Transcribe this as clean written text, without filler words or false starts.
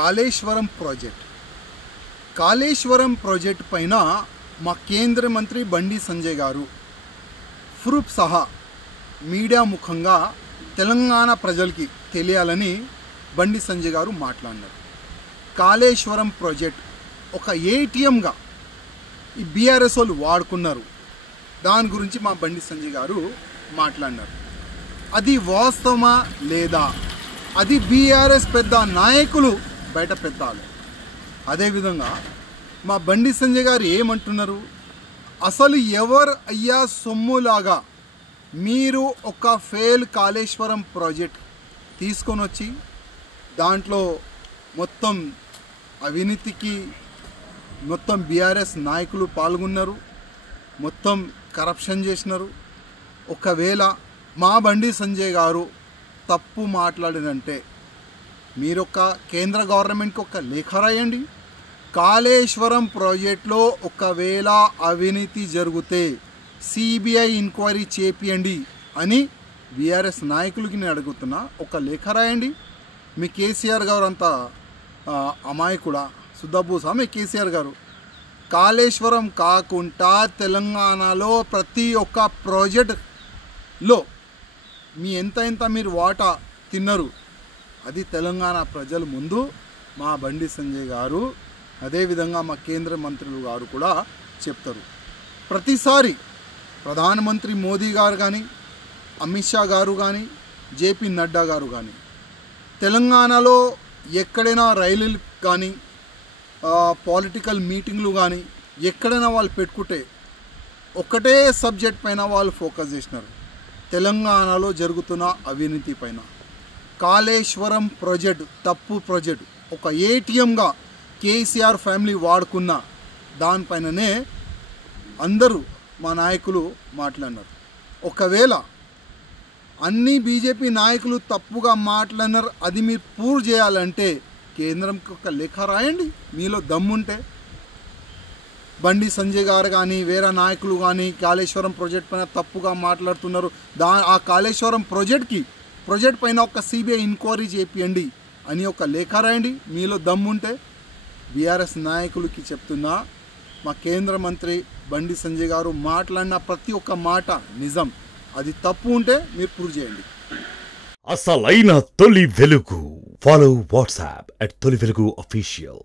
Kaleshwaram project పైన మా కేంద్ర మంత్రి బండి సంజయ్ గారు ప్రూఫ్ సహా మీడియా ముఖంగా తెలంగాణ ప్రజలకి తెలియాలని బండి సంజయ్ గారు మాట్లాడినారు. కాళేశ్వరం ప్రాజెక్ట్ ఒక ఏటీఎంగా ఈ బీఆర్ఎస్ వాళ్ళు వాడుకున్నారు. దాని గురించి మా బండి సంజయ్ గారు మాట్లాడినారు. అది వాస్తవమా లేదా, అది బీఆర్ఎస్ పెద్ద నాయకులు బయట పెట్టాలి. అదేవిధంగా మా బండి సంజయ్ గారు ఏమంటున్నారు, అసలు ఎవరు అయ్యా సొమ్ములాగా మీరు ఒక ఫెయిల్ కాళేశ్వరం ప్రాజెక్ట్ తీసుకొని వచ్చి దాంట్లో మొత్తం అవినీతికి మొత్తం బీఆర్ఎస్ నాయకులు పాల్గొన్నారు, మొత్తం కరప్షన్ చేసినారు. ఒకవేళ మా బండి సంజయ్ గారు తప్పు మాట్లాడినంటే మీరొక కేంద్ర గవర్నమెంట్కి ఒక లేఖ రాయండి. కాళేశ్వరం ప్రాజెక్టులో ఒకవేళ అవినీతి జరిగితే సిబిఐ ఎంక్వైరీ చేపియండి అని బీఆర్ఎస్ నాయకులకి నేను అడుగుతున్నా. ఒక లేఖ రాయండి. మీ కేసీఆర్ గారు అంతా అమాయకుడా, సుద్దబూసా మీ కేసీఆర్ గారు? కాళేశ్వరం కాకుండా తెలంగాణలో ప్రతి ఒక్క ప్రాజెక్టులో మీ ఎంత మీరు వాటా తిన్నారు అది తెలంగాణ ప్రజల ముందు మా బండి సంజయ్ గారు అదేవిధంగా మా కేంద్ర మంత్రులు గారు కూడా చెప్తారు. ప్రతిసారి ప్రధానమంత్రి మోదీ గారు కానీ, అమిత్ షా గారు కానీ, జేపీ నడ్డా గారు కానీ తెలంగాణలో ఎక్కడైనా రైలులు కానీ పొలిటికల్ మీటింగ్లు కానీ ఎక్కడైనా వాళ్ళు పెట్టుకుంటే ఒకటే సబ్జెక్ట్ పైన వాళ్ళు ఫోకస్ చేసినారు, తెలంగాణలో జరుగుతున్న అవినీతి పైన. కాళేశ్వరం ప్రాజెక్ట్ తప్పు ప్రాజెక్ట్, ఒక ఏటీఎంగా కేసీఆర్ ఫ్యామిలీ వాడుకున్న దానిపైననే అందరూ మా నాయకులు మాట్లాడినారు. ఒకవేళ అన్ని బీజేపీ నాయకులు తప్పుగా మాట్లాడినారు, అది మీరు ప్రూవ్ చేయాలంటే కేంద్రంకి ఒక లేఖ రాయండి. మీలో దమ్ముంటే బండి సంజయ్ గారు కానీ వేరే నాయకులు కానీ కాళేశ్వరం ప్రాజెక్ట్ పైన తప్పుగా మాట్లాడుతున్నారు, ఆ కాళేశ్వరం ప్రాజెక్ట్ పైన ఒక సిబిఐ ఎంక్వైరీ చేపియండి అని ఒక లేఖ రాయండి. మీలో దమ్ముంటే బీఆర్ఎస్ నాయకులకి చెప్తున్నా, మా కేంద్ర మంత్రి బండి సంజయ్ గారు మాట్లాడిన ప్రతి ఒక్క మాట నిజం, అది తప్పు ఉంటే మీరు ప్రూవ్ చేయండి. అసలైన తొలి వెలుగు. ఫాలో వాట్సాప్ @తొలి వెలుగు official.